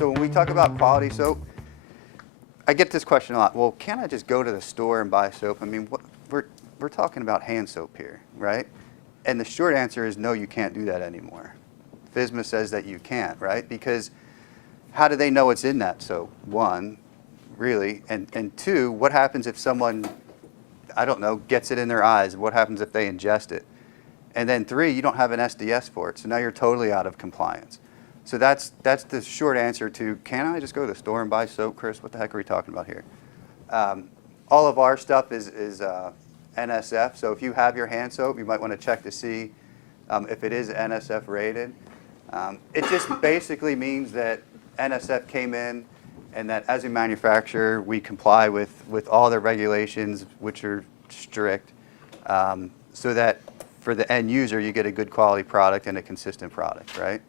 So when we talk about quality soap, I get this question a lot. Well, can't I just go to the store and buy soap? I mean, we're talking about hand soap here, right? And the short answer is no, you can't do that anymore. FSMA says that you can't, right? Because how do they know what's in that soap? One, really, and two, what happens if someone, I don't know, gets it in their eyes? What happens if they ingest it? And then three, you don't have an SDS for it, so now you're totally out of compliance. So that's the short answer to, can I just go to the store and buy soap, Chris? What the heck are we talking about here? All of our stuff is NSF, so if you have your hand soap, you might want to check to see if it is NSF rated. It just basically means that NSF came in and that as a manufacturer, we comply with all the regulations, which are strict, so that for the end user, you get a good quality product and a consistent product, right?